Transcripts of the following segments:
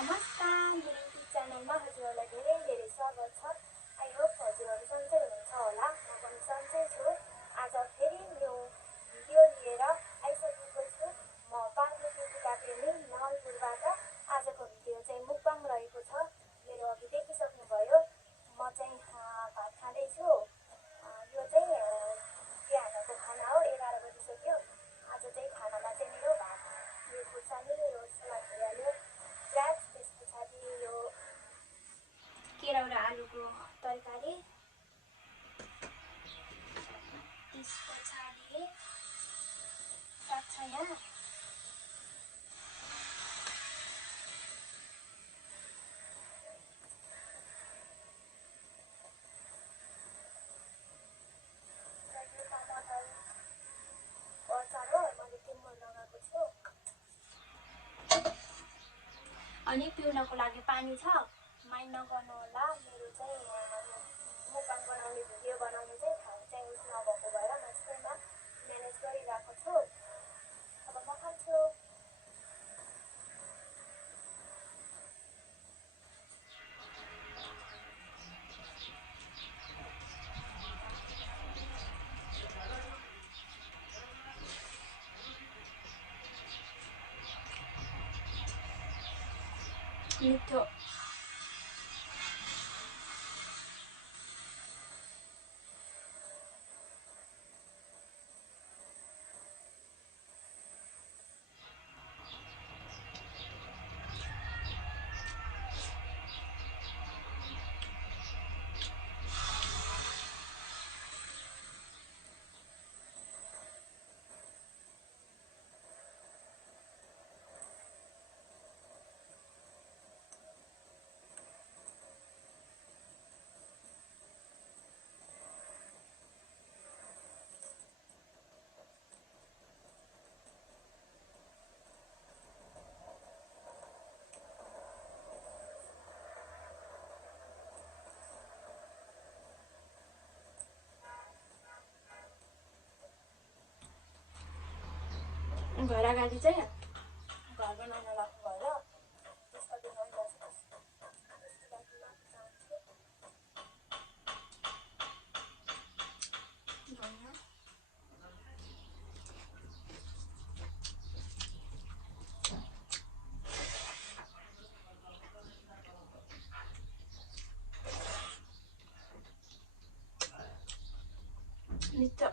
नमस्कार, मेरो युट्युब च्यानलमा हजुरहरूलाई धेरै धेरै स्वागत छ। आई होप हजुरहरू सन्चै हुनुहुन्छ होला। म पनि सन्चै छु। आज फेरि न्यू भिडियो लिएर आइसकेको छु। म पार्वती प्रेमी नवलपुरबाट। आजको भिडियो चाहिँ मुक्बाङ रहेको छ। मेरो अघि देखिसक्नुभयो, म चाहिँ भात खाँदैछु। यो चाहिँ बिहानको खाना हो, 11 बजिसक्यो। आज चाहिँ खानामा चाहिँ मेरो भात, यो खुर्सानी, यो सलाद भइहाल्यो, प्याज, त्यस पछाडि यो केराउ र आलुको तरकारी, त्यस पछाडि साग छ यहाँ, र यो टमाटरको अचार हो, मैले टिम्बर लगाएको छु। अनि पिउनको लागि पानी छ। माइन्ड नगर्नु होला, मेरो चाहिँ मुक्बाङ बनाउने भिडियो बनाउने चाहिँ ठाउँ चाहिँ उस नभएको भएर म स्कुलमा म्यानेज गरिरहेको छु। अब म खान्छु। मिठो। घर अगाडि चाहिँ घर बनाउन लाग्नु भयो। त्यसको देखाउनु पर्छ। त्यसको लागि माथि चाहन्छु धनियाँ, मिठो।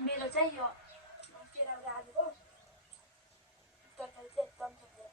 मेरो चाहिँ यो केराउ र आलुको तरकारी चाहिँ एकदम फेभरेट।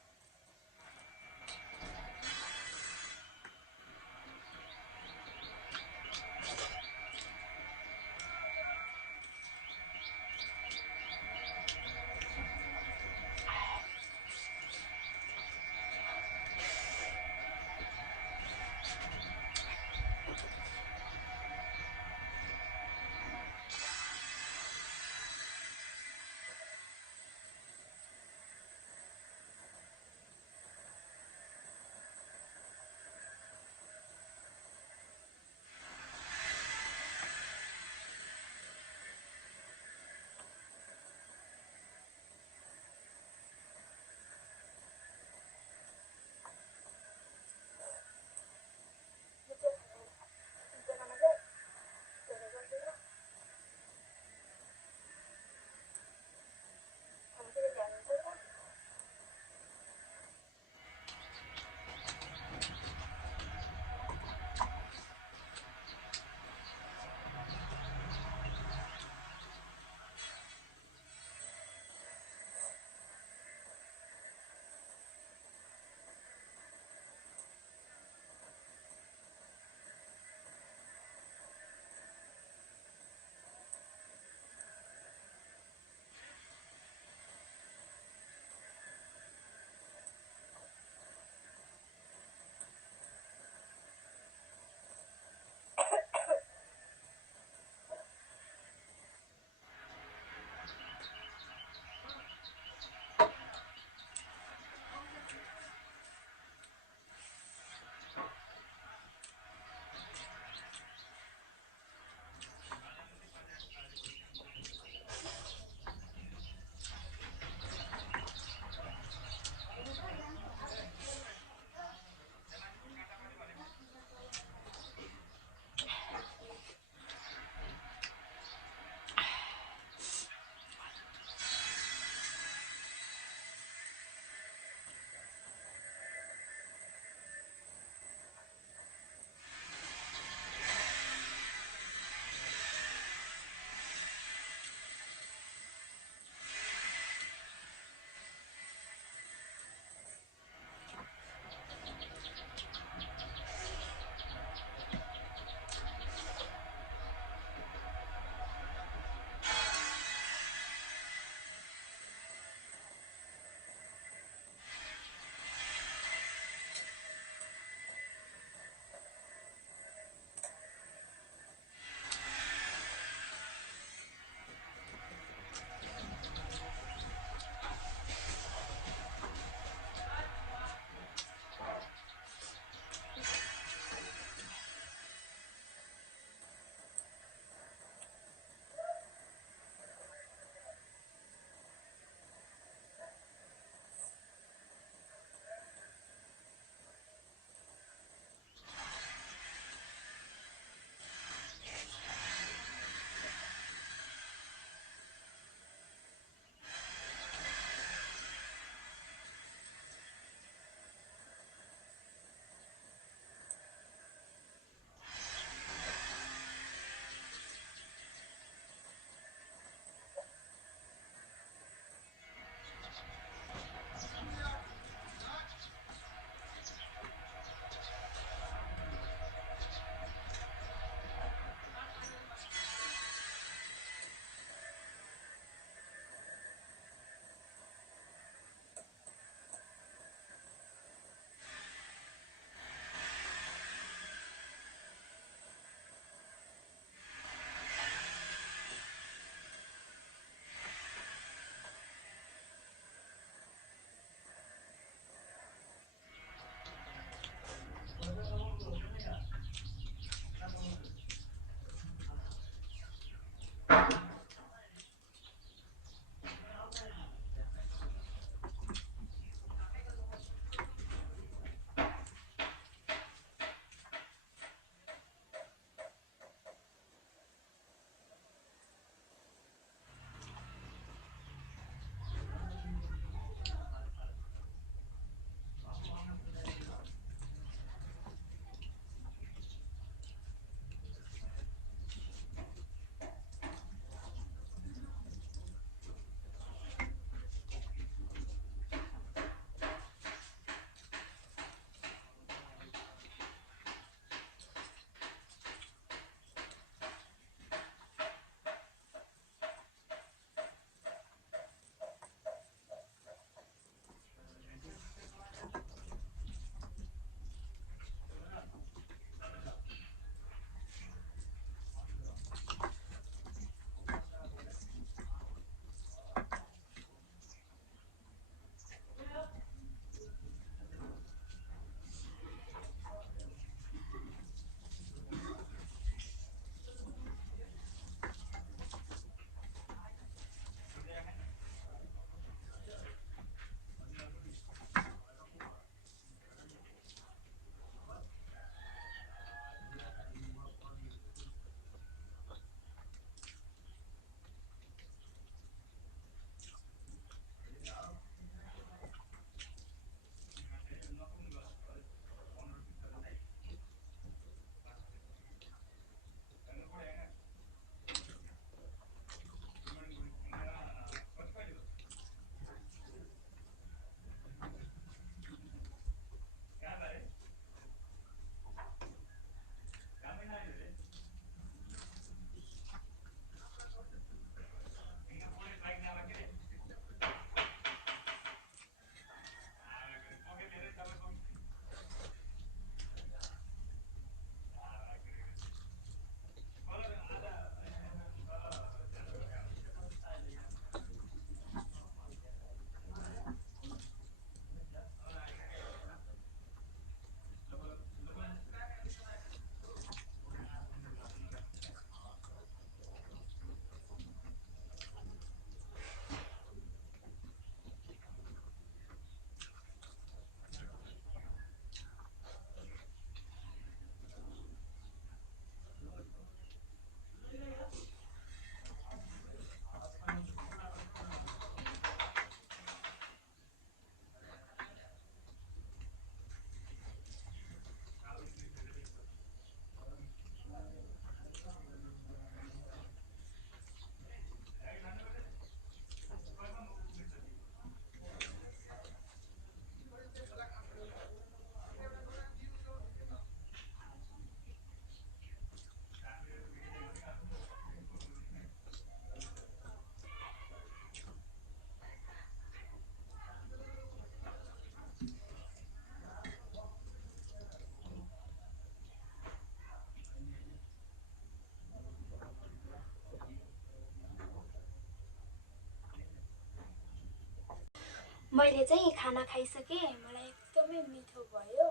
मैले चाहिँ खाना खाइसकेँ, मलाई एकदमै मिठो भयो।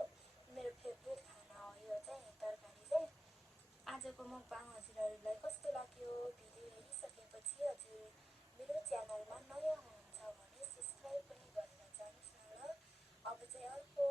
मेरो फेभरेट खाना हो यो चाहिँ तरकारी चाहिँ। आजको मुकबाङ हजुरहरूलाई कस्तो लाग्यो? भिडियो हेरिसकेपछि हजुर मेरो च्यानलमा नयाँ हुनुहुन्छ भने सब्सक्राइब पनि गरेर जानुहोस् न ल। अब चाहिँ अर्को